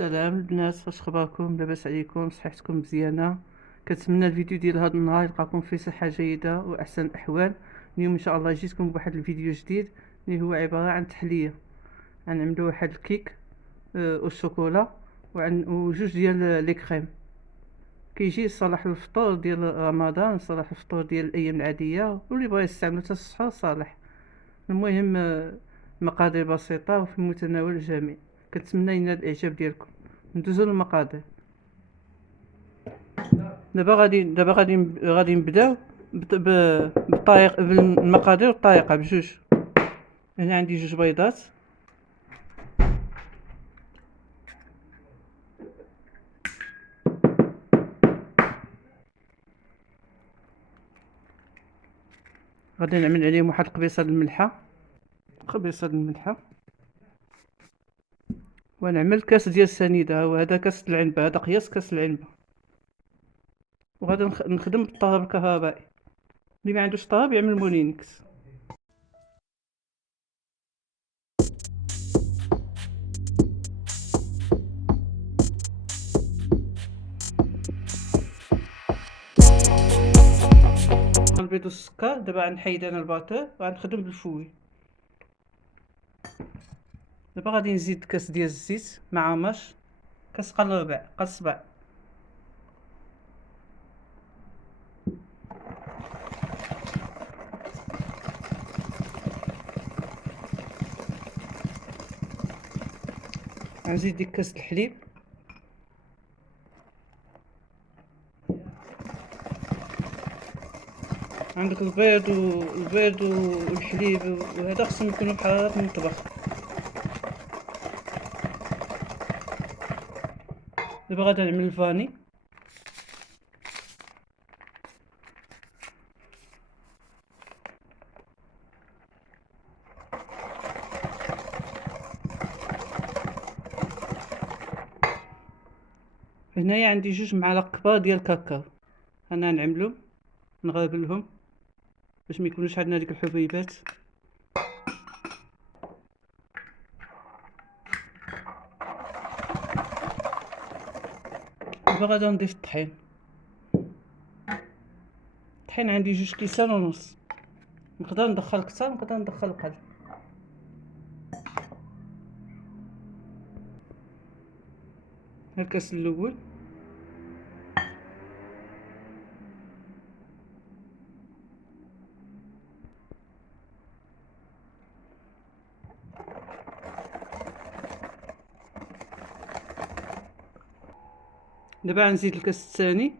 السلام البنات، واش اخباركم؟ لاباس عليكم؟ صحتكم مزيانه؟ كنتمنى الفيديو ديال هذا النهار يلقاكم في صحه جيده واحسن الاحوال. اليوم ان شاء الله جيتكم بواحد الفيديو جديد اللي هو عباره عن تحليه. غنعملوا واحد الكيك والشوكولا وجوج ديال لي كريم. كيجي صالح الفطور ديال رمضان، صالح الفطور ديال الايام العاديه، واللي بغى يستعملو حتى السحور صالح. المهم المقادير بسيطة وفي متناول الجميع. كنتمنى ينال الإعجاب ديالكم. ندوزو للمقادير. دابا غادي نبداو بالمقادير والطريقة بجوج. هنا عندي جوج بيضات، غادي نعمل عليهم واحد القبيصة الملحة، ونعمل كاس ديال السنيدة. وهذا كاس العنبة، هذا قياس كاس العنبة. وغادي نخدم بالطراب الكهربائي. اللي ما عندوش طراب يعمل مولينكس. البيض والسكر. دابا غنحيد انا الباتور وغنخدم بالفوي. دابا غادي نزيد كاس ديال الزيت مع ماش، كاس قل ربع قل صبع. غنزيد ديك كاس الحليب، عندك البيض والحليب وهذا خصهم يكونوا بحرارة المطبخ. دابا غادي نعمل الفاني. هنايا عندي جوج معالق كبار ديال الكاكاو. انا نعملهم نغربلهم باش ما يكونوش عندنا ديك الحبيبات. دابا غادي نضيف الطحين. الطحين عندي 2 كيسان ونص. نقدر ندخل كتر، نقدر ندخل قل. ها الكاس الاول، دابا غنزيد الكاس الثاني.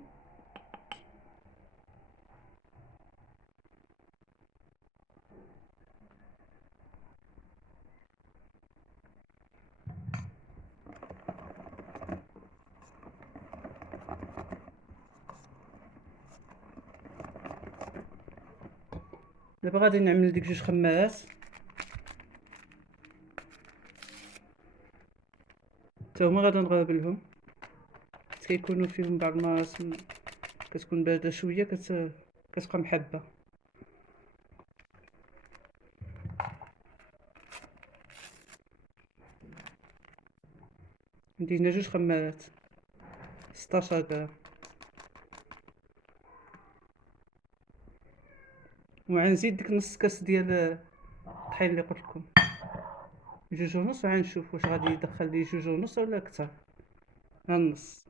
دابا غادي نعمل ديك 2 خمارات، حتى هما غادي نغربلهم. كيكونوا فيهم بعض المرات كتكون بارده شويه، كتبقى محبه. عندي هنا 2 خمارات 16 غرام. وغنزيد ديك نص كاس ديال الطحين اللي قلت لكم، 2 ونص. وغنشوف واش غادي يدخل لي 2 ونص ولا اكثر. ها النص.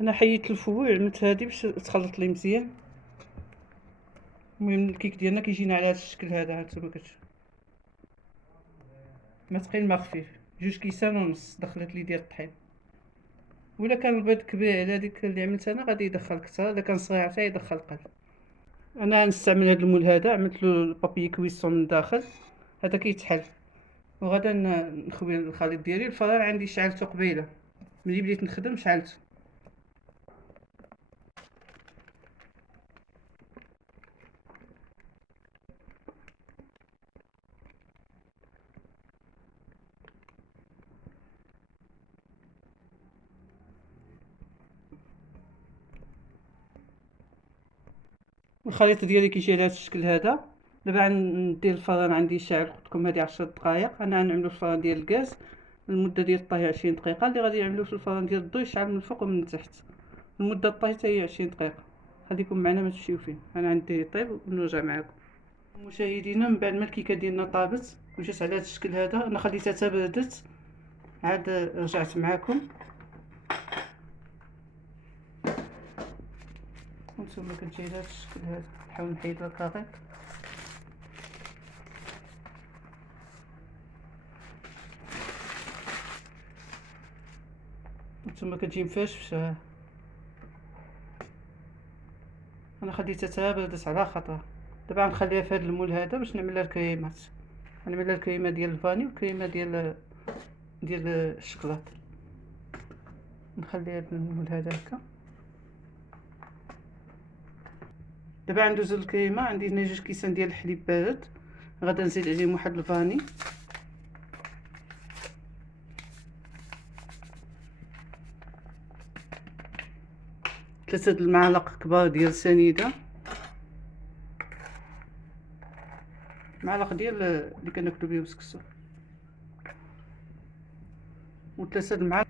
انا حيدت الفوي وعملت هادي باش تخلط لي مزيان. المهم الكيك ديالنا كيجينا على هذا الشكل هذا. هانتوما كتشوفوا ما ثقيل ما خفيف. 2 كيسان ونص دخلت لي ديال الطحين. ولا كان البيض كبير على ديك اللي عملت انا غادي يدخل كثر، الا كان صغير حتى يدخل قل. انا غنستعمل هذا المول هذا، عملت له البابي كويسون من الداخل. هذا كيتحل. وغادا نخوي الخليط ديالي. الفران عندي شعلته قبيله، ملي بديت نخدم شعلت. الخليط ديالي كيجي على هذا الشكل هذا. دابا ندير الفران عندي شاعل، قلت لكم هذه 10 دقائق. انا غنعملو الفران ديال الغاز، المده ديال الطهي 20 دقيقه. اللي غادي نعملو في الفران ديال الضو يشعل من الفوق ومن التحت، المده الطهي حتى هي 20 دقيقه. خليكم معنا ما تمشيو فين. انا عندي طيب ونرجع معكم. مشاهدينا، من بعد ما الكيكه ديالنا طابت وجات على هذا الشكل هذا، انا خليتها حتى بردت، عاد رجعت معكم. وانتم كتجي على هذا الشكل هذا. نحاول نحيد الكاغيط. وانتم كتجي مفاشفشه. انا خديتها حتى بردت على خطره. دابا غنخليها في هذا المول هذا باش نعمل لها الكريمات. غنعمل لها الكريمه ديال الفاني والكريمه ديال الشكلاط. نخلي هذا المول هذا هكا. دابا ندوز للكريمه. عندي هنا 2 كيسان ديال الحليب بارد، غادا نزيد عليهم واحد الفاني، ثلاثة المعالق كبار ديال سنيده، معلق ديال اللي كناكلو بهم السكسو، وثلاثة المعالق.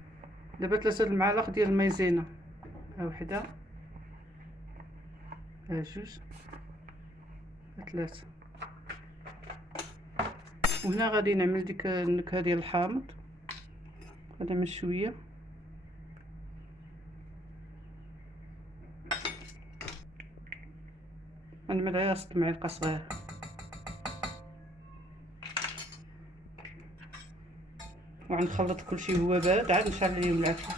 دابا 3 المعالق ديال المايزينا. ها وحده، ها جوج، ها 3. وهنا غادي نعمل ديك النكهه ديال الحامض. غادي نعمل شويه، غنعمل عليها 6 معالق صغيره. وغنخلط كلشي هو بارد، عاد نشعل عليهم العافيه.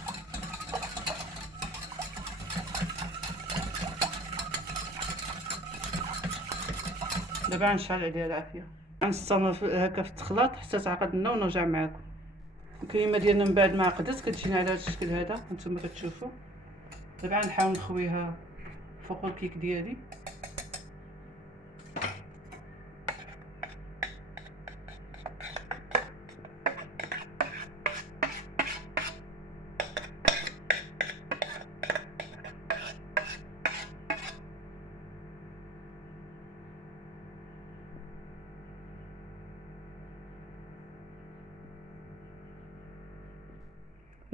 دابا غنشعل عليها العافيه. غنستمر هكا في التخلاط حتى تعقد لنا ونرجع معكم. الكريمه ديالنا من بعد ما عقدت كتجينا على هذا الشكل هذا هانتوما كتشوفوا. دابا غنحاول نخويها فوق الكيك ديالي.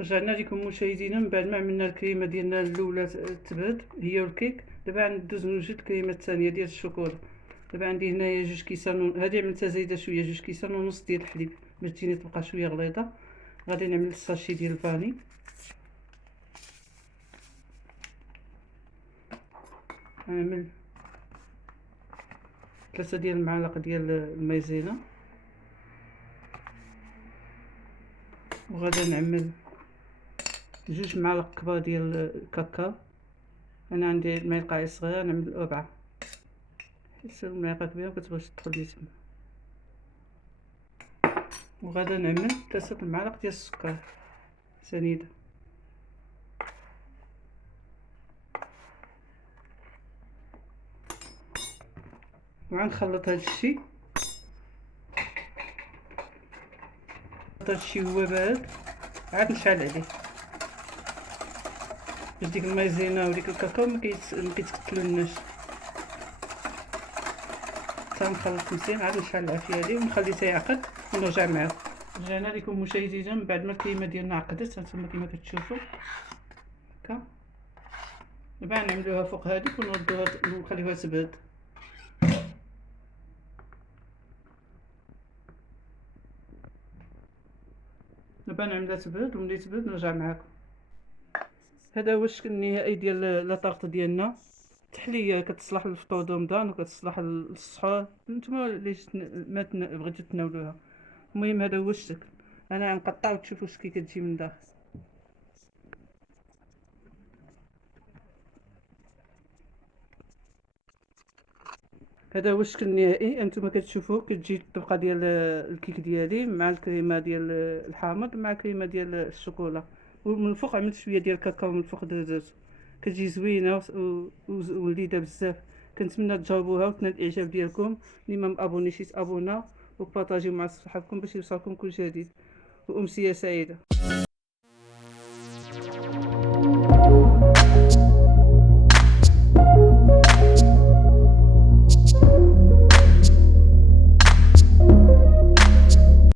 رجعنا لكم مشاهدينا من بعد ما عملنا الكريمه ديالنا الاولى تبرد هي والكيك. دابا غندوز نوجد الكريمه الثانيه ديال الشوكولا. دابا عندي هنايا 2 كيسان، هذه عملتها زايده شويه، 2 كيسان ونص ديال الحليب باش تجيني تبقى شويه غليظه. غادي نعمل الساشي ديال الفاني، نعمل 3 ديال المعالق ديال المايزينا، وغادي نعمل 2 معالق كبار ديال الكاكاو. انا عندي المعلقه صغيره، نعمل 4 حيت المعلقه كبيره مكتبغيش تدخل لي تما. وغادا نعمل 3 المعالق ديال السكر سنيده. وغنخلط هذا الشيء. هذا الشيء هو بارد، عاد نشعل عليه باش ديك المايزينا وديك الكاكاو ما كيتكتلوناش. حتى نخلط مزيان، عاد نشعل العافيه عليه ونخليه حتى يعقد ونرجع معكم. رجعنا لكم مشاهدينا من بعد ما الكريمه ديالنا عقدت هانتوما كما كتشوفوا هكا. دابا نعملوها فوق هذيك ونردوها ونخليوها تبرد. دابا نعملها تبرد، وملي تبرد نرجع معكم. هذا هو الشكل النهائي ديال لاطارط ديالنا. تحليه كتصلح للفطور د رمضان وكتصلح للسحور، نتوما اللي ما بغيتو تناولوها. المهم هذا هو الشكل. انا غنقطع وتشوفوا كي كتجي من داخل. هذا هو الشكل النهائي. انتم كتشوفوا كتجي الطبقه ديال الكيك ديالي مع الكريمه ديال الحامض مع الكريمه ديال الشوكولا. ومن الفوق عملت شويه ديال الكاكاو من الفوق درتو، كتجي زوينه ولذيذه بزاف. كنتمنى تجربوها وتنال الاعجاب ديالكم. اللي ما مابونيش يتابونا وبارطاجيو مع صحابكم باش يوصلكم كل جديد، وامسيه سعيده.